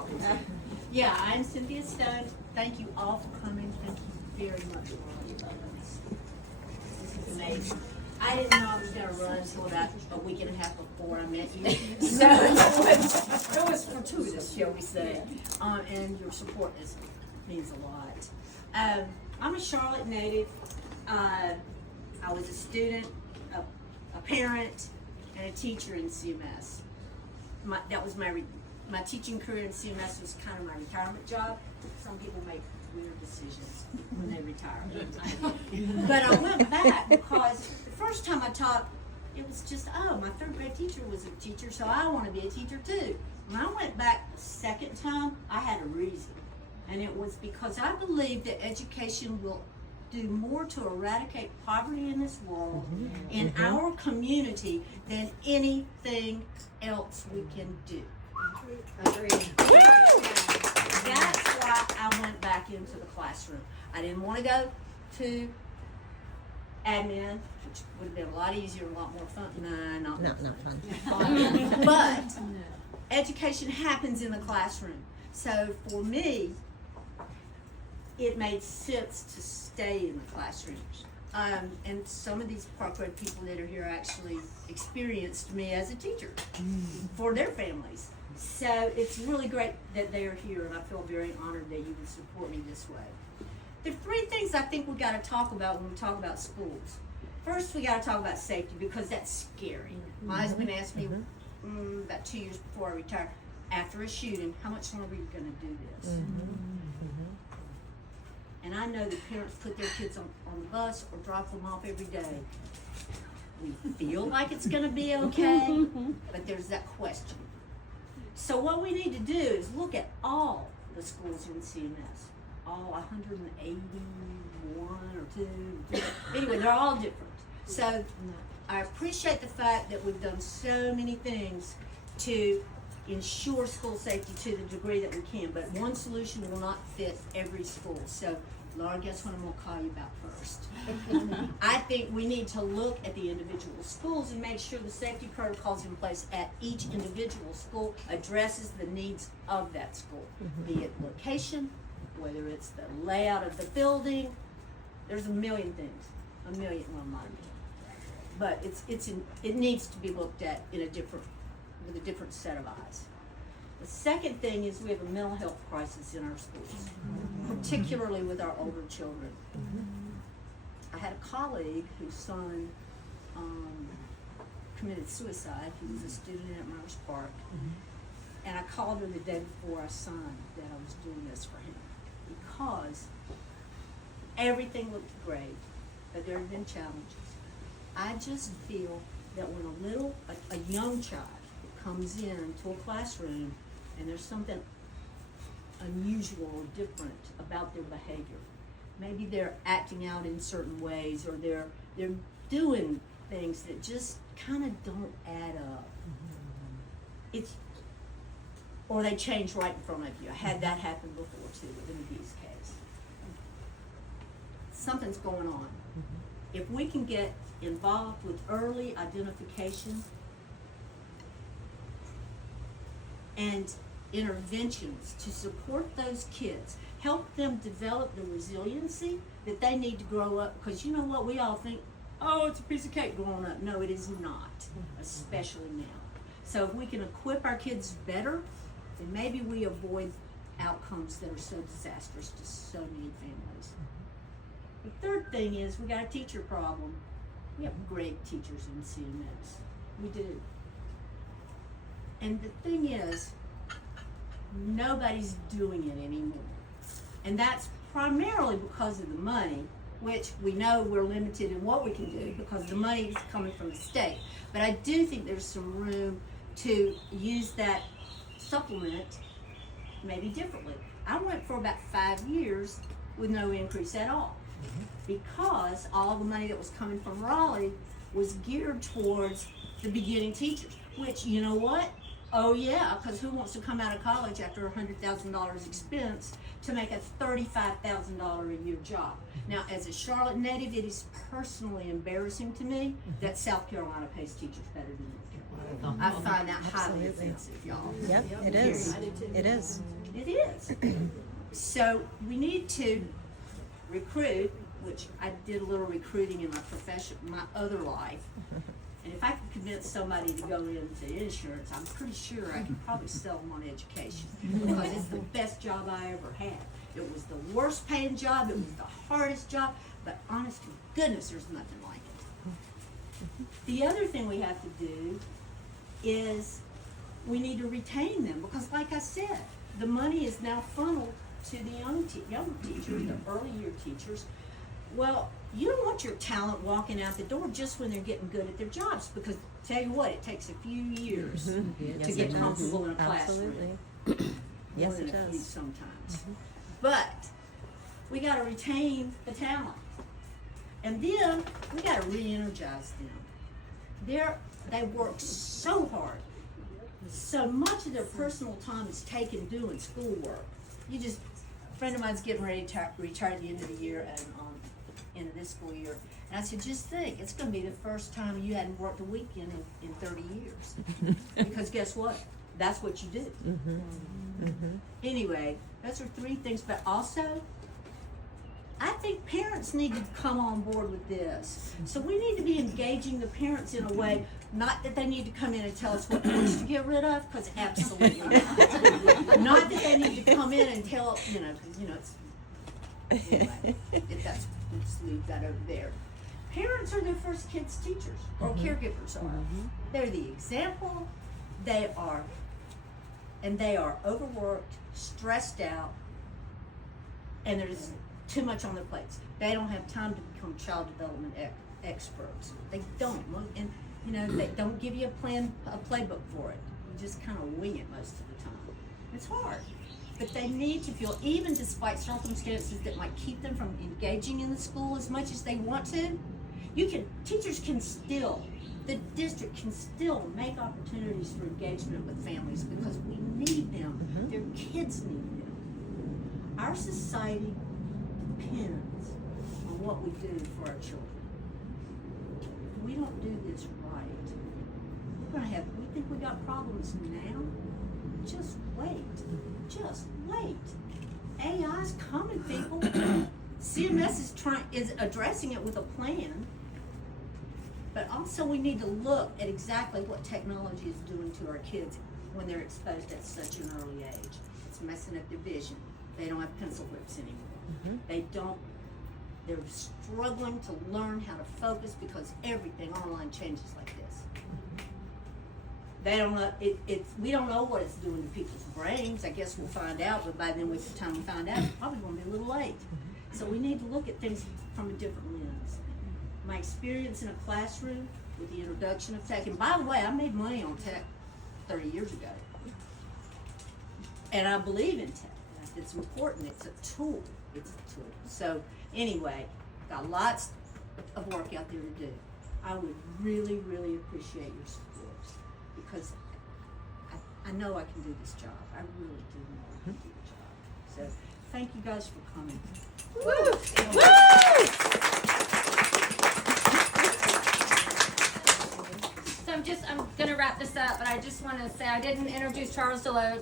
talking to. Yeah, I'm Cynthia Stone. Thank you all for coming. Thank you very much for all your comments. This is amazing. I didn't know I was going to run until about a week and a half before I met you. So it was fortuitous, shall we say. And your support means a lot. I'm a Charlotte native. I was a student, a parent, and a teacher in CMS. That was my teaching career in CMS was kind of my retirement job. Some people make weird decisions when they retire. But I went back because the first time I taught, it was just, my third grade teacher was a teacher, so I want to be a teacher too. When I went back the second time, I had a reason. And it was because I believe that education will do more to eradicate poverty in this world, in our community, than anything else we can do. Agreed. That's why I went back into the classroom. I didn't want to go to admin, which would have been a lot easier, a lot more fun. Not fun. But education happens in the classroom. So for me, it made sense to stay in the classroom. And some of these Park Road people that are here actually experienced me as a teacher for their families. So it's really great that they are here, and I feel very honored that you would support me this way. There are three things I think we got to talk about when we talk about schools. First, we got to talk about safety because that's scary. My husband asked me about 2 years before I retired, after a shooting, how much longer are you going to do this? And I know that parents put their kids on the bus or drop them off every day. We feel like it's going to be okay, but there's that question. So what we need to do is look at all the schools in CMS, all 181 or 2, 3. Anyway, they're all different. So I appreciate the fact that we've done so many things to ensure school safety to the degree that we can, but one solution will not fit every school. So, Laura, guess what I'm going to call you about first? I think we need to look at the individual schools and make sure the safety protocols in place at each individual school addresses the needs of that school, be it location, whether it's the layout of the building. There's a million things, well, not a million, but it needs to be looked at with a different set of eyes. The second thing is we have a mental health crisis in our schools, particularly with our older children. I had a colleague whose son committed suicide. He was a student at Myers Park. And I called her the day before I signed that I was doing this for him because everything looked great, but there have been challenges. I just feel that when a young child comes into a classroom and there's something unusual or different about their behavior. Maybe they're acting out in certain ways, or they're doing things that just kind of don't add up. Or they change right in front of you. I had that happen before too with an abuse case. Something's going on. If we can get involved with early identification and interventions to support those kids, help them develop the resiliency that they need to grow up, because you know what, we all think, oh, it's a piece of cake growing up. No, it is not, especially now. So if we can equip our kids better, then maybe we avoid outcomes that are so disastrous to so many families. The third thing is we got a teacher problem. We have great teachers in CMS. We do. And the thing is, nobody's doing it anymore. And that's primarily because of the money, which we know we're limited in what we can do because the money is coming from the state. But I do think there's some room to use that supplement maybe differently. I went for about 5 years with no increase at all because all the money that was coming from Raleigh was geared towards the beginning teachers, which, you know what? Oh yeah, because who wants to come out of college after $100,000 expense to make a $35,000 a year job? Now, as a Charlotte native, it is personally embarrassing to me that South Carolina pays teachers better than North Carolina. I find that highly Absolutely. offensive, y'all. Yep, it is. It is. It is. So we need to recruit, which I did a little recruiting in my profession, my other life. And if I could convince somebody to go into insurance, I'm pretty sure I could probably sell them on education, because it's the best job I ever had. It was the worst paying job, it was the hardest job, but honest to goodness, there's nothing like it. The other thing we have to do is we need to retain them, because like I said, the money is now funneled to the young teachers, the early year teachers. Well, you don't want your talent walking out the door just when they're getting good at their jobs, because tell you what, it takes a few years to Yes, get it does. comfortable in a classroom. Absolutely. Yes, More it than a few does. sometimes. But we got to retain the talent, and then we got to re-energize them. They work so hard. So much of their personal time is taken doing schoolwork. A friend of mine's getting ready to retire at the end of the year and end of this school year. And I said, just think, it's going to be the first time you hadn't worked a weekend in 30 years. Because guess what? That's what you do. Anyway, those are three things. But also, I think parents need to come on board with this. So we need to be engaging the parents in a way, not that they need to come in and tell us what toys to get rid of, because absolutely not. Not that they need to come in and tell, it's, anyway, let's leave that over there. Parents are their first kids' teachers, or caregivers are. They're the example. They are overworked, stressed out, and there's too much on their plates. They don't have time to become child development experts. They don't. And they don't give you a playbook for it. You just kind of wing it most of the time. It's hard. But they need to feel, even despite circumstances that might keep them from engaging in the school as much as they want to, the district can still make opportunities for engagement with families, because we need them. Their kids need them. Our society depends on what we do for our children. If we don't do this right, we think we got problems now. Just wait. Just wait. AI's coming, people. CMS is addressing it with a plan. But also we need to look at exactly what technology is doing to our kids when they're exposed at such an early age. It's messing up their vision. They don't have pencil grips anymore. They're struggling to learn how to focus, because everything online changes like this. They don't know, we don't know what it's doing to people's brains. I guess we'll find out, but by then, the time we find out, it's probably going to be a little late. So we need to look at things from a different lens. My experience in a classroom with the introduction of tech, and by the way, I made money on tech 30 years ago. And I believe in tech. It's important. It's a tool. So anyway, got lots of work out there to do. I would really, really appreciate your support, because I know I can do this job. I really do know I can do the job. So thank you guys for coming. Woo! So I'm going to wrap this up, but I just want to say I didn't introduce Charles Deloach.